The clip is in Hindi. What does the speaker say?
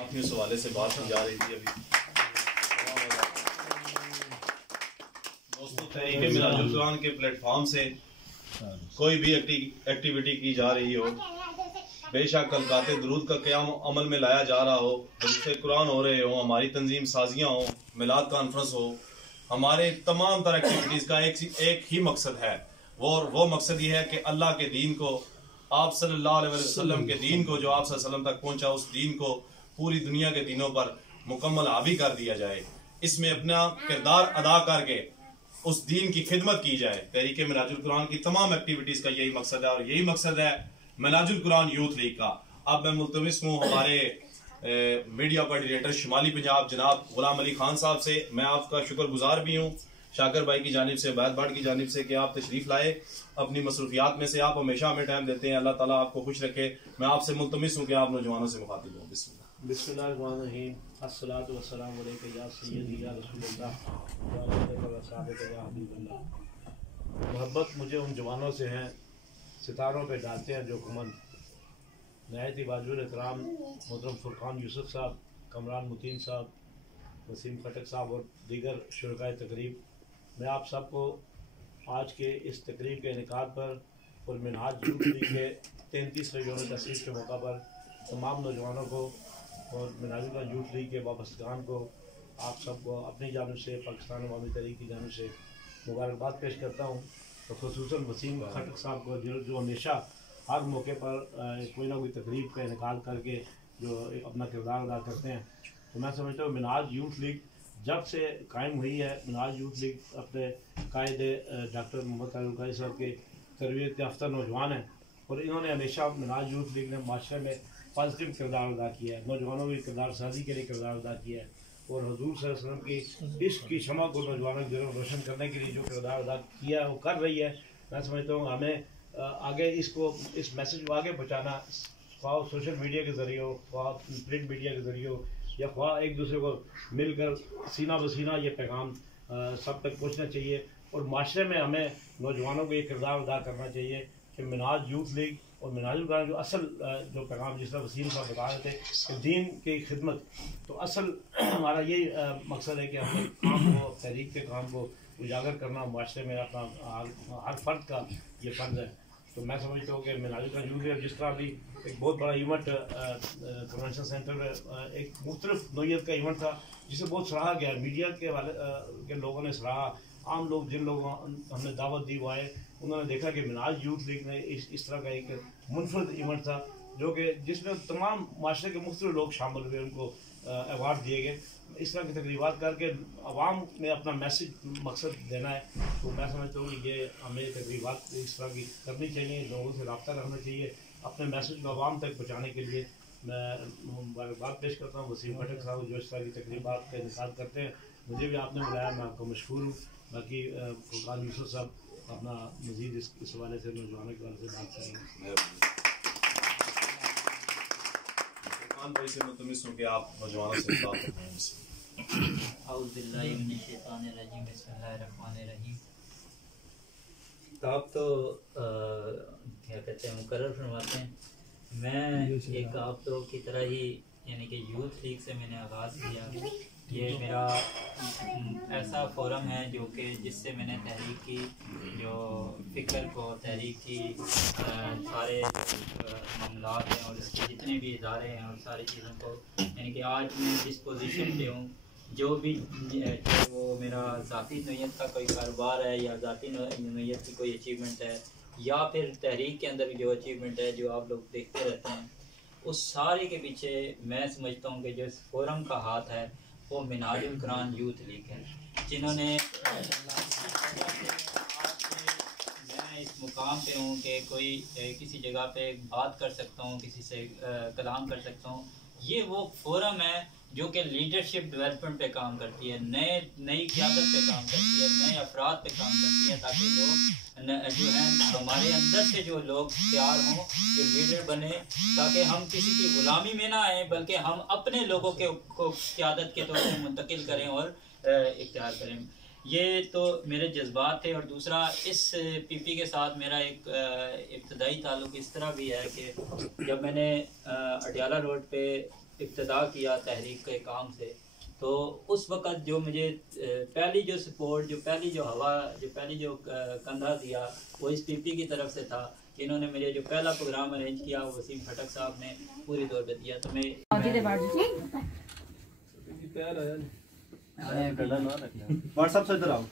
अपने हवाले से बात की जा रही थी अभी। दोस्तों, तहरीक मिनाजुल कुरान के प्लेटफॉर्म से कोई भी एक्टिविटी की जा रही हो, बेशक अलकाते दुरूद का क़याम अमल में लाया जा रहा हो, दुरूद कुरान हो रहे हो, हमारी तंजीम साजियाँ हो, मिलाद कॉन्फ्रेंस हो, हमारे तमाम तरह एक्टिविटीज़ का एक ही मकसद है। वो मकसद ये है कि अल्लाह के दीन को, आप सल्लल्लाहु अलैहि वसल्लम के दीन को, जो आप सल्लल्लाहु अलैहि वसल्लम तक पहुंचा, उस दीन को पूरी दुनिया के दीनों पर मुकम्मल हावी कर दिया जाए। इसमें अपना किरदार अदा करके उस दीन की खिदमत की जाए। तहरीक मिनाजुल कुरान की तमाम एक्टिविटीज का यही मकसद है और यही मकसद है मिनाजुल कुरान यूथ लीग का। अब मैं मुल्तमिस हूँ हमारे मीडिया कोऑर्डिनेटर शुमाली पंजाब जनाब गुलाम अली खान साहब से। मैं आपका शुक्रगुजार भी हूँ शाकर भाई की जानिब से, बैद भाट की जानिब से, कि आप तशरीफ लाए। अपनी मसरूफियात में से आप हमेशा हमें टाइम देते हैं। अल्लाह ताला आपको खुश रखे। मैं आपसे मुल्तमिस हूँ कि आप नौजवानों से मुखातिब हों। बिस्मिल्लाहिर्रहमानिर्रहीम, अस्सलातु वस्सलामु अलैका या सय्यदी या रसूलल्लाह व अलैका व सहाबका या हबीबल्लाह। मोहब्बत मुझे उन जवानों से हैं, सितारों पे डालते हैं जो कुमन। नहायत ही वाजिबुल एहतराम मोहतरम फुरकान यूसुफ साहब, कमरान मुतीन साहब, वसीम खटक साहब और दीगर शुरकाए तकरीब, मैं आप सबको आज के इस तकरीब के इनेकाद पर और मिनहाज यूथ लीग के 33वें यौम तसीस के मौका पर तमाम नौजवानों को और मिनाजुल यूथ लीग के वाबस्तगान को, आप सबको अपनी जानिब से, पाकिस्तान अवामी तहरीक की जानिब से मुबारकबाद पेश करता हूँ। तो खुसूसन वसीम खटक साहब को जो हमेशा हर मौके पर कोई ना कोई तकरीब का इनेकाद करके जो अपना किरदार अदा करते हैं। तो मैं समझता हूँ मिनाज यूथ लीग जब से कायम हुई है, मिनाज यूथ लीग अपने कायदे डॉक्टर मोहम्मद तारुल साहब के तरबियत याफ्ता नौजवान हैं और इन्होंने हमेशा मिनाज यूथ लीग ने माशरे में पॉजिटिव किरदार अदा किया है, नौजवानों की किरदार साजी के लिए किरदार अदा किया है और हुजूर सल्लल्लाहु अलैहि वसल्लम की इश्क की शमा को नौजवानों की जरूर रोशन करने के लिए जो किरदार अदा किया है वो कर रही है। मैं समझता हूँ हमें आगे इस मैसेज को आगे पहुँचाना, ख्वाह सोशल मीडिया के ज़रिए हो, ख्वाह प्रिंट मीडिया के ज़रिए हो, या ख्वाह एक दूसरे को मिलकर सीना बसीना ये पैगाम सब तक पहुँचना चाहिए। और माशरे में हमें नौजवानों को ये किरदार अदा करना चाहिए कि मिनाज यूथ लीग और मिनाजुल कुरान जो असल जो पैगाम, जिस तरह वसीम साहब बता रहे थे कि दीन की खिदमत, तो असल हमारा यही मकसद है कि अपने काम को, तहरीक के काम को उजागर करना माशरे में अपना हर फर्द का ये फ़र्ज़ है। तो मैं समझता हूँ कि मिनाजुल कुरान यूथ लीग जिस तरह अभी एक बहुत बड़ा इवेंट कन्वेंशन सेंटर में एक मुख्तलिफ नौइयत का इवेंट था जिसे बहुत सराहा गया, मीडिया के वाले के लोगों ने सराहा, आम लोग जिन लोगों हमने दावत दी वो आए, उन्होंने देखा कि मिनाज यूथ लीग ने इस तरह का एक मुनफरद इवेंट था जो कि जिसमें तमाम माशरे के मुख्तलिफ लोग शामिल हुए, उनको अवार्ड दिए गए। इस तरह की तकरीबात करके आवाम में अपना मैसेज मकसद देना है। तो मैं समझता हूँ कि ये हमें तकरीबात इस तरह की करनी चाहिए, लोगों से रब्ता रखना चाहिए, अपने मैसेज को आवाम तक पहुँचाने के लिए मैं मुबारकबाद पेश करता हूँ वसीम खटक साहब जो इस तरह की तकरीबात का इंतज़ार करते हैं। मुझे भी आपने बुलाया, मैं आपको मशहूर हूँ। बाकी फुरकान यूसुफ साहब अपना मज़ीद इस हवाले से नौजवानों के बारे से बात करेंगे। फुरकान भाई से मुल्तमिस हूं कि आप नौजवानों से बात करें। औज़ु बिल्लाहि मिनश शैतानिर रजीम, बिस्मिल्लाहिर रहमानिर रहीम। तो आप तो क्या कहते हैं मुकर्रर फरमाते हैं। मैं एक आप लोगों की तरह ही यानी कि यूथ लीग से मैंने आगाज़ किया। ये मेरा ऐसा फोरम है जो कि जिससे मैंने तहरीक की जो फ़िक्र को, तहरीक की सारे मामलात हैं और इसके जितने भी इदारे हैं और सारी चीज़ों को, यानी कि आज मैं जिस पोजीशन पे हूँ, जो भी वो मेरा ज़ाती नौइयत का कोई कारोबार है या ज़ाती नौइयत की कोई अचीवमेंट है या फिर तहरीक के अंदर जो अचीवमेंट है जो आप लोग देखते रहते हैं, उस सारे के पीछे मैं समझता हूँ कि जो इस फोरम का हाथ है वो मिनाजुल कुरान यूथ लीग है, जिन्होंने मैं इस मुकाम पे हूँ कि कोई किसी जगह पे बात कर सकता हूँ, किसी से कलाम कर सकता हूँ। ये वो फोरम है जो कि लीडरशिप डेवलपमेंट पे काम करती है, नई क़यादत पे काम करती है, नए अफराद पे काम करती है, ताकि लोग जो हैं हमारे अंदर से जो लोग तैयार हों, जो लीडर बने, ताकि हम किसी की गुलामी में ना आए बल्कि हम अपने लोगों को क़यादत के तौर पर मुंतकिल करें और इख्तियार करें। ये तो मेरे जज्बात थे। और दूसरा, इस पीपी के साथ मेरा एक इब्तदाई ताल्लुक़ इस तरह भी है कि जब मैंने अडियाला रोड पे इब्तदा किया तहरीक के काम से, तो उस वक़्त जो मुझे पहली जो सपोर्ट, जो पहली जो हवा, जो पहली जो कंधा दिया वो इस पीपी की तरफ से था। इन्होंने मेरे जो पहला प्रोग्राम अरेंज किया वो वसीम खटक साहब ने पूरी तौर पर दिया। तो मैं व्हाट्सएप से इधर आओ।